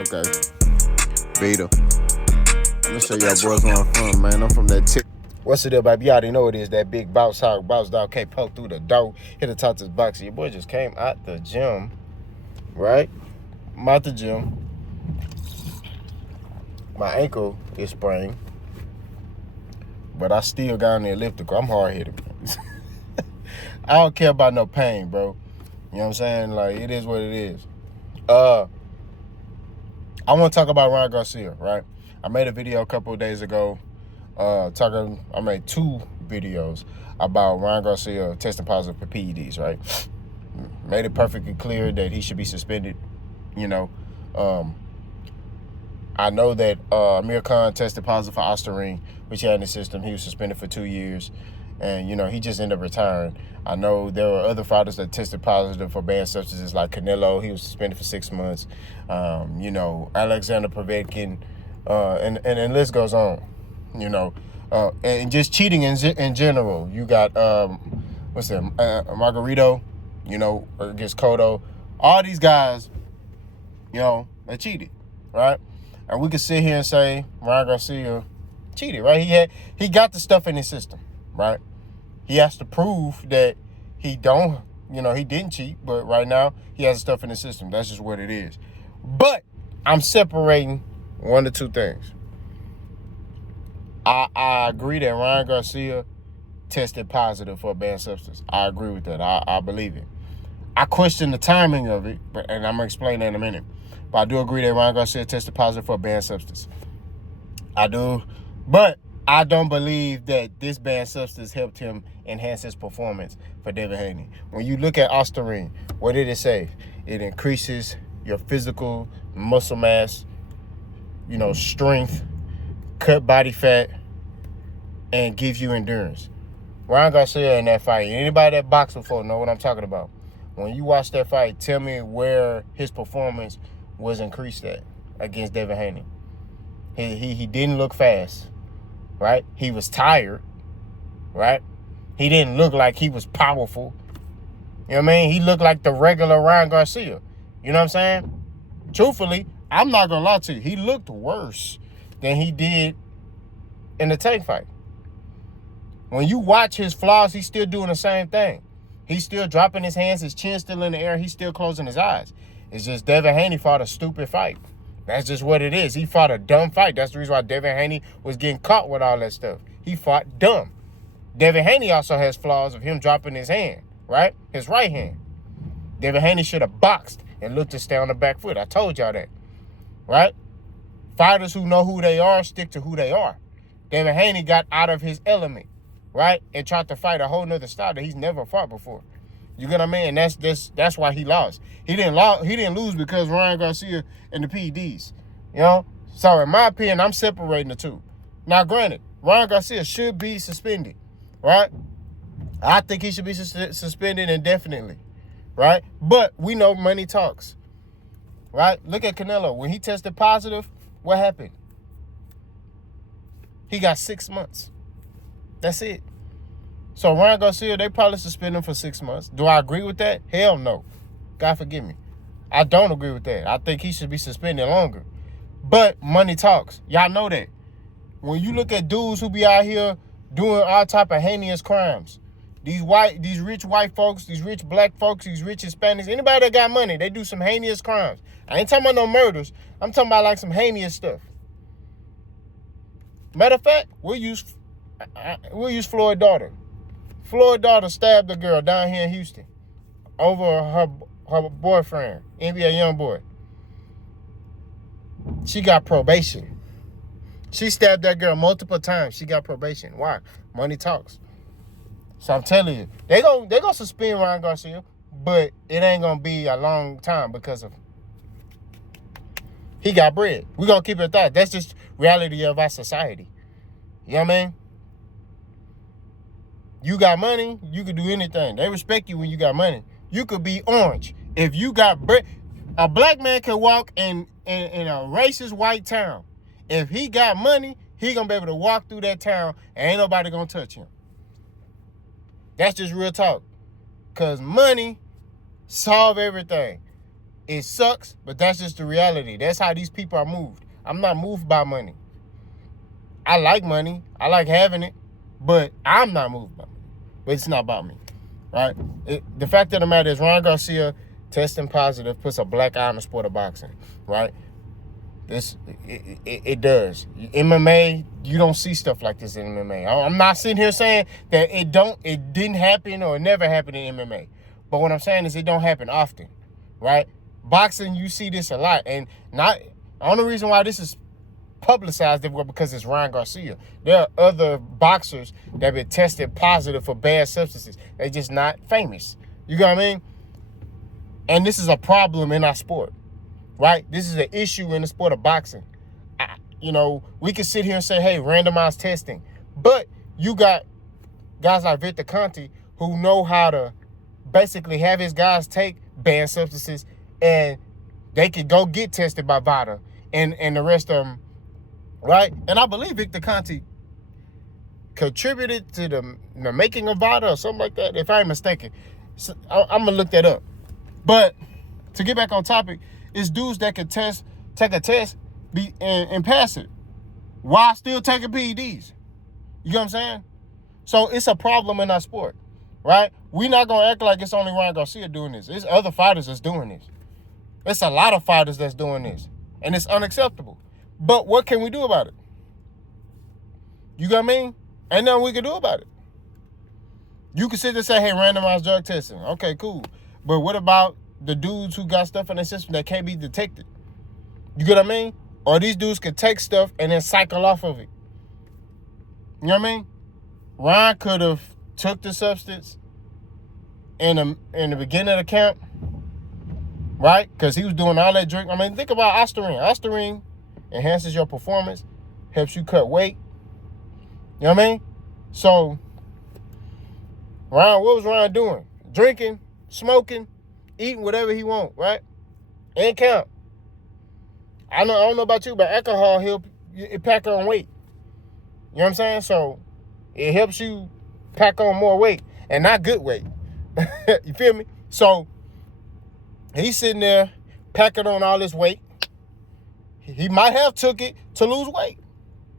Okay. Beta. I'm gonna show y'all boys where I'm from, man. I'm from that tip. What's it up, baby? You already know it is that big bounce hog. Bounce dog can't poke through the door. Hit the top of this box. Your boy just came out the gym, right? I'm out the gym. My ankle is sprained, but I still got on the elliptical. I'm hard-headed. I don't care about no pain, bro. You know what I'm saying? Like, it is what it is. I want to talk about Ryan Garcia, right? I made a video a couple of days ago I made 2 videos about Ryan Garcia testing positive for PEDs, right? Made it perfectly clear that he should be suspended, you know. I know that Amir Khan tested positive for Ostarine, which he had in the system. He was suspended for 2 years, and, you know, he just ended up retiring. I know there were other fighters that tested positive for banned substances like Canelo. He was suspended for 6 months. You know, Alexander Povetkin, and the list goes on, you know. And just cheating in general. You got, Margarito, you know, against Cotto. All these guys, you know, they cheated, right? And we could sit here and say Ryan Garcia cheated, right? He got the stuff in his system, right? He has to prove that he didn't cheat, but right now he has the stuff in his system. That's just what it is. But I'm separating one of 2 things. I agree that Ryan Garcia tested positive for a banned substance. I agree with that. I believe it. I question the timing of it, and I'm going to explain that in a minute. But I do agree that Ryan Garcia tested positive for a banned substance. I do. But I don't believe that this banned substance helped him enhance his performance for Devin Haney. When you look at Ostarine, what did it say? It increases your physical muscle mass, you know, strength, cut body fat, and gives you endurance. Ryan Garcia in that fight, anybody that boxed before know what I'm talking about. When you watch that fight, tell me where his performance was increased at against Devin Haney. He didn't look fast, right? He was tired, right? He didn't look like he was powerful. You know what I mean? He looked like the regular Ryan Garcia. You know what I'm saying? Truthfully, I'm not going to lie to you. He looked worse than he did in the Tank fight. When you watch his flaws, he's still doing the same thing. He's still dropping his hands, his chin still in the air, he's still closing his eyes. It's just Devin Haney fought a stupid fight. That's just what it is. He fought a dumb fight. That's the reason why Devin Haney was getting caught with all that stuff. He fought dumb. Devin Haney also has flaws of him dropping his hand, right? His right hand. Devin Haney should have boxed and looked to stay on the back foot. I told y'all that, right? Fighters who know who they are stick to who they are. Devin Haney got out of his element, right? And tried to fight a whole nother style that he's never fought before. You get what I mean? And that's why he lost. He didn't lose because Ryan Garcia and the PEDs. You know? So in my opinion, I'm separating the 2. Now granted, Ryan Garcia should be suspended, right? I think he should be suspended indefinitely, right? But we know money talks, right? Look at Canelo. When he tested positive, what happened? He got 6 months. That's it. So Ryan Garcia, they probably suspend him for 6 months. Do I agree with that? Hell no. God forgive me. I don't agree with that. I think he should be suspended longer. But money talks. Y'all know that. When you look at dudes who be out here doing all type of heinous crimes, these rich white folks, these rich black folks, these rich Hispanics, anybody that got money, they do some heinous crimes. I ain't talking about no murders. I'm talking about like some heinous stuff. Matter of fact, we'll use Floyd's daughter. Floyd's daughter stabbed a girl down here in Houston over her boyfriend, NBA young boy. She got probation. She stabbed that girl multiple times. She got probation. Why? Money talks. So I'm telling you, they gonna suspend Ryan Garcia, but it ain't gonna be a long time because of he got bread. We gonna keep it at that. That's just reality of our society. You know what I mean? You got money, you can do anything. They respect you when you got money. You could be orange. If you got bread, a black man can walk in a racist white town. If he got money, he gonna be able to walk through that town and ain't nobody gonna touch him. That's just real talk. Because money solve everything. It sucks, but that's just the reality. That's how these people are moved. I'm not moved by money. I like money. I like having it, but I'm not moved by it. But it's not about me, right? The fact of the matter is Ryan Garcia testing positive puts a black eye on the sport of boxing, right? It does. MMA, you don't see stuff like this in MMA. I'm not sitting here saying that it didn't happen or it never happened in MMA. But what I'm saying is it don't happen often, right? Boxing, you see this a lot. And not the only reason why this is publicized everywhere because it's Ryan Garcia. There are other boxers that have been tested positive for bad substances. They're just not famous. You know what I mean? And this is a problem in our sport, right? This is an issue in the sport of boxing. We can sit here and say, hey, randomized testing. But you got guys like Victor Conte who know how to basically have his guys take banned substances and they can go get tested by VADA and the rest of them, right? And I believe Victor Conte contributed to the making of VADA or something like that, if I ain't mistaken. So I'm going to look that up. But to get back on topic, it's dudes that can take a test and pass it while still taking PEDs. You know what I'm saying? So it's a problem in our sport, right? We're not going to act like it's only Ryan Garcia doing this. It's other fighters that's doing this. It's a lot of fighters that's doing this. And it's unacceptable. But what can we do about it? You got what I mean? Ain't nothing we can do about it. You can sit there and say, hey, randomized drug testing. Okay, cool. But what about the dudes who got stuff in their system that can't be detected? You get what I mean? Or these dudes can take stuff and then cycle off of it. You know what I mean? Ryan could have took the substance in the beginning of the camp, right? Because he was doing all that drink. I mean, think about Ostarine. Ostarine enhances your performance, helps you cut weight. You know what I mean? So, Ryan, what was Ryan doing? Drinking, smoking, eating whatever he want, right? And count. I don't know about you, but alcohol it pack on weight. You know what I'm saying? So it helps you pack on more weight and not good weight. You feel me? So he's sitting there packing on all this weight. He might have took it to lose weight.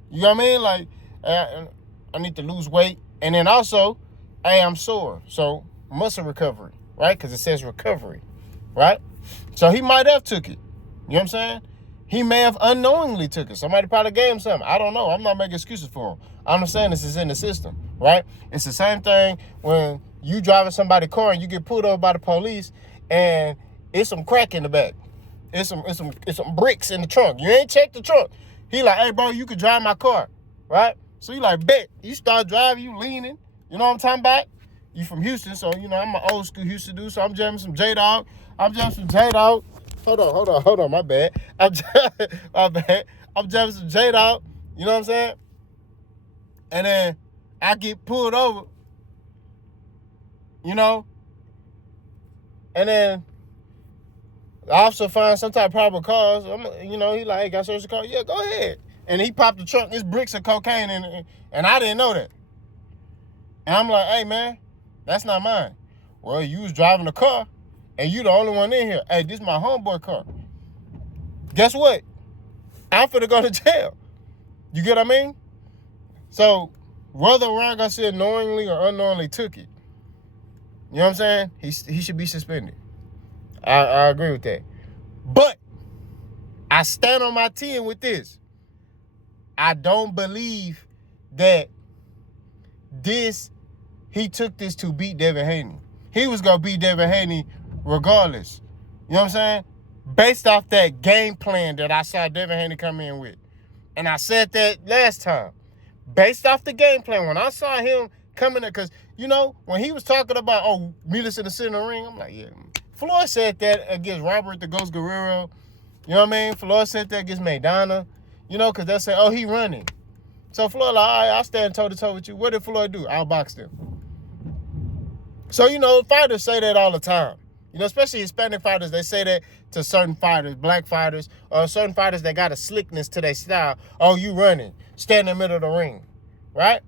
You know what I mean? Like, I need to lose weight. And then also, hey, I'm sore. So muscle recovery, right? Because it says recovery, right? So he might have took it. You know what I'm saying? He may have unknowingly took it. Somebody probably gave him something. I don't know. I'm not making excuses for him. I'm just saying this is in the system, right? It's the same thing when you driving somebody's car and you get pulled over by the police and it's some crack in the back. It's some bricks in the trunk. You ain't checked the trunk. He like, hey, bro, you can drive my car, right? So you like, bet. You start driving, you leaning. You know what I'm talking about? You from Houston, so, I'm an old school Houston dude, so I'm jamming some J-Dog. Hold on, my bad. I'm jamming some J-Dog, you know what I'm saying? And then I get pulled over, and then the officer finds some type of probable cause. He like, hey, got search the car? Yeah, go ahead. And he popped the trunk, there's bricks of cocaine in it, and I didn't know that. And I'm like, hey, man, that's not mine. Well, you was driving the car, and you the only one in here. Hey, this is my homeboy car. Guess what? I'm finna go to jail. You get what I mean? So, whether Ryan Garcia knowingly or unknowingly took it, you know what I'm saying? He should be suspended. I agree with that. But I stand on my 10 with this. I don't believe that he took this to beat Devin Haney. He was going to beat Devin Haney regardless. You know what I'm saying? Based off that game plan that I saw Devin Haney come in with. And I said that last time. Based off the game plan, when I saw him coming in, because, when he was talking about, meet us in the center of the ring, I'm like, yeah. Floyd said that against Robert the Ghost Guerrero. You know what I mean? Floyd said that against Maidana. Because they say, he running. So Floyd like, all right, I'll stand toe-to-toe with you. What did Floyd do? Outboxed him. So, fighters say that all the time. Especially Hispanic fighters, they say that to certain fighters, black fighters, or certain fighters that got a slickness to their style. Oh, you running. Stand in the middle of the ring. Right?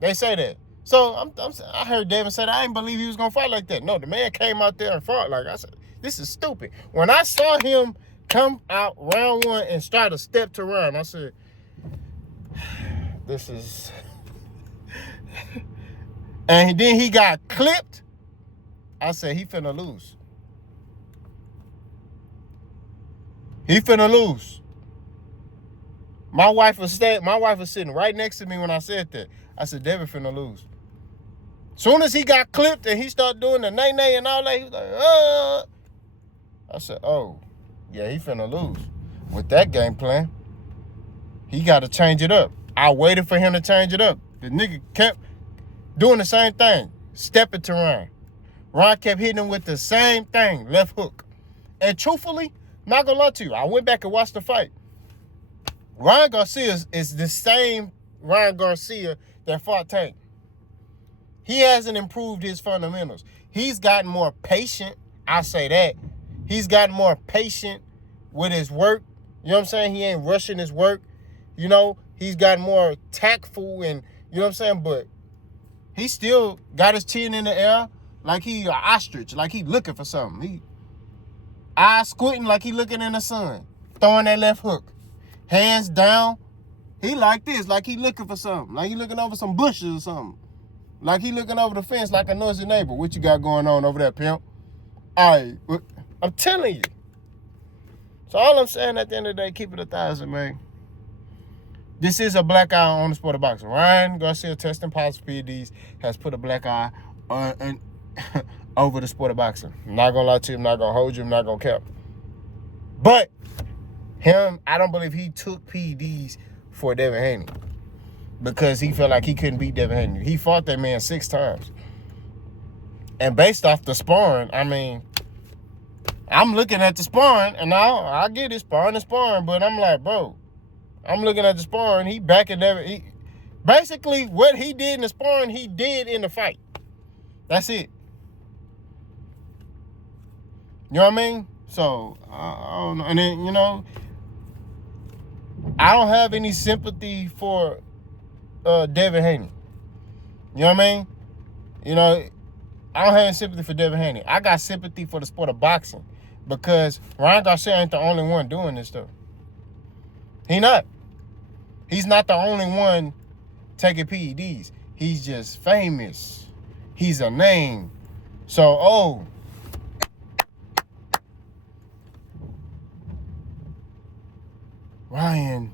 They say that. So I heard Devin say that. I didn't believe he was going to fight like that. No, the man came out there and fought. Like I said, This is stupid. When I saw him come out round one and start to step to Ryan, I said, this is... And then he got clipped. I said, he finna lose. He finna lose. My wife was sitting right next to me when I said that. I said, Devin finna lose. Soon as he got clipped and he started doing the nay-nay and all that, he was like, I said, oh, yeah, he finna lose. With that game plan, he got to change it up. I waited for him to change it up. The nigga kept doing the same thing, stepping to Ryan. Ryan kept hitting him with the same thing, left hook. And truthfully, not gonna lie to you, I went back and watched the fight. Ryan Garcia is the same Ryan Garcia that fought Tank. He hasn't improved his fundamentals. He's gotten more patient. I say that. He's gotten more patient with his work. You know what I'm saying? He ain't rushing his work. You know, he's gotten more tactful and, you know what I'm saying? But he still got his chin in the air like he an ostrich, like he looking for something. He eyes squinting like he looking in the sun, throwing that left hook. Hands down, he like this, like he looking for something. Like he looking over some bushes or something. Like he looking over the fence like a noisy neighbor. What you got going on over there, pimp? All right, I'm telling you. So all I'm saying at the end of the day, keep it 1,000, man. This is a black eye on the sport of boxing. Ryan Garcia testing positive PEDs has put a black eye on, over the sport of boxing. I'm not going to lie to you. I'm not going to hold you. I'm not going to cap. But him, I don't believe he took PEDs for Devin Haney because he felt like he couldn't beat Devin Haney. He fought that man 6 times. And based off the sparring, I mean, I'm looking at the sparring, and I get it, sparring and sparring, but I'm like, bro, I'm looking at the sparring, he backing Devin. Basically, what he did in the sparring, he did in the fight. That's it. You know what I mean? So, I don't know. And then, you know, I don't have any sympathy for Devin Haney. You know what I mean? You know, I don't have any sympathy for Devin Haney. I got sympathy for the sport of boxing because Ryan Garcia ain't the only one doing this stuff. He's not the only one taking PEDs. He's just famous. He's a name. So, Ryan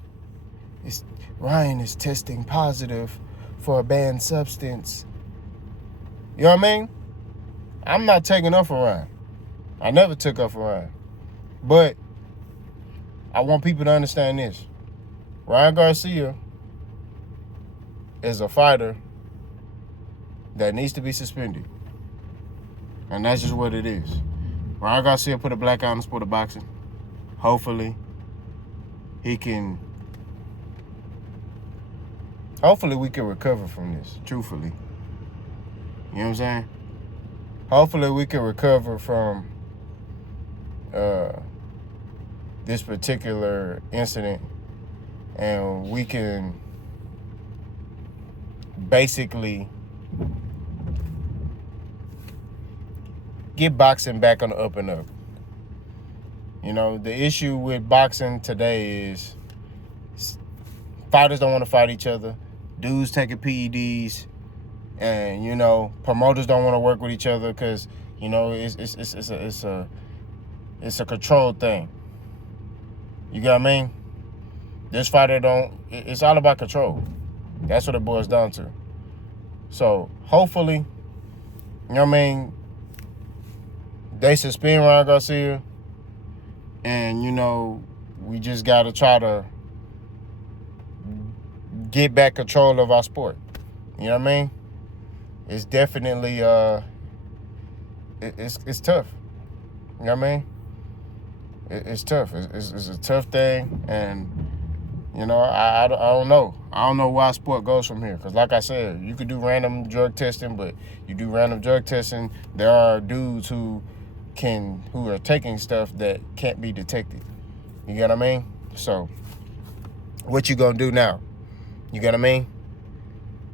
is testing positive for a banned substance. You know what I mean? I'm not taking up for Ryan. I never took up for Ryan. But I want people to understand this. Ryan Garcia is a fighter that needs to be suspended. And that's just what it is. Ryan Garcia put a black eye on the sport of boxing. Hopefully we can recover from this, truthfully. You know what I'm saying? Hopefully we can recover from this particular incident and we can basically get boxing back on the up and up. You know, the issue with boxing today is fighters don't want to fight each other. Dudes taking PEDs. And, you know, promoters don't want to work with each other because, you know, it's a controlled thing. You get what I mean? This fighter it's all about control. That's what it boils down to. So, hopefully, you know what I mean, they suspend Ryan Garcia. And, you know, we just got to try to get back control of our sport. You know what I mean? It's definitely, it's tough. You know what I mean? It's tough. It's a tough thing. And, you know, I don't know. I don't know where our sport goes from here. Because like I said, you could do random drug testing, but you do random drug testing, there are dudes who are taking stuff that can't be detected. You get what I mean? So, what you gonna do now? You get what I mean?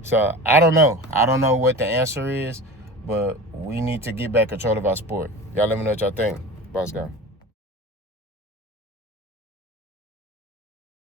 So, I don't know. I don't know what the answer is, but we need to get back control of our sport. Y'all let me know what y'all think. Let's go.